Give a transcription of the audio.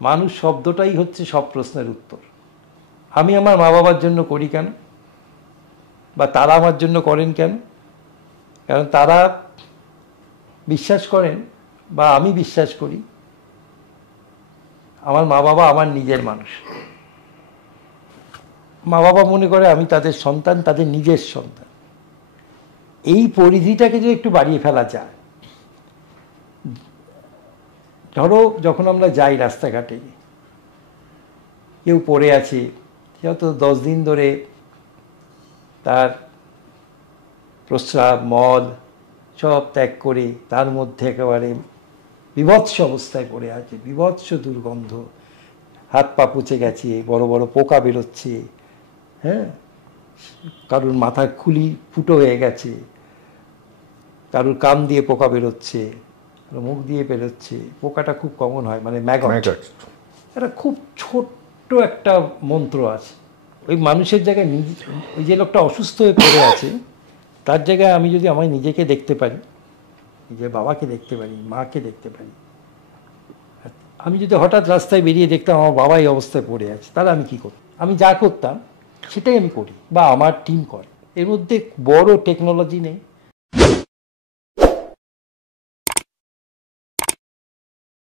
মানুষ শব্দটাই হচ্ছে সব প্রশ্নের উত্তর। আমি আমার মা বাবার জন্য করি কেন, বা তারা আমার জন্য করেন কেন? কারণ তারা বিশ্বাস করেন, বা আমি বিশ্বাস করি, আমার মা বাবা আমার নিজের মানুষ। মা বাবা মনে করে আমি তাদের সন্তান, তাদের নিজের সন্তান। এই পরিধিটাকে যদি একটু বাড়িয়ে ফেলা যায়, ধরো যখন আমরা যাই রাস্তাঘাটে, কেউ পড়ে আছে, যত 10 দিন ধরে তার প্রস্রাব মল সব ত্যাগ করে তার মধ্যে একেবারে বিভৎস অবস্থায় পড়ে আছে, বিভৎস দুর্গন্ধ, হাত পা পুচে গেছে, বড় বড় পোকা বেরোচ্ছে, হ্যাঁ, কারুর মাথার খুলি ফুটো হয়ে গেছে, কারুর কান দিয়ে পোকা বেরোচ্ছে, মুখ দিয়ে বেরোচ্ছে। পোকাটা খুব কমন হয়, মানে ম্যাগট। এটা খুব ছোট্ট একটা মন্ত্র আছে ওই মানুষের জায়গায়। ওই যে লোকটা অসুস্থ হয়ে পড়ে আছে, তার জায়গায় আমি যদি আমার নিজেকে দেখতে পারি, নিজের বাবাকে দেখতে পারি, মাকে দেখতে পারি, আমি যদি হঠাৎ রাস্তায় বেরিয়ে দেখতাম আমার বাবা এই অবস্থায় পড়ে আছে, তাহলে আমি কী করতাম? আমি যা করতাম সেটাই আমি করি, বা আমার টিম করে। এর মধ্যে বড় টেকনোলজি নেই,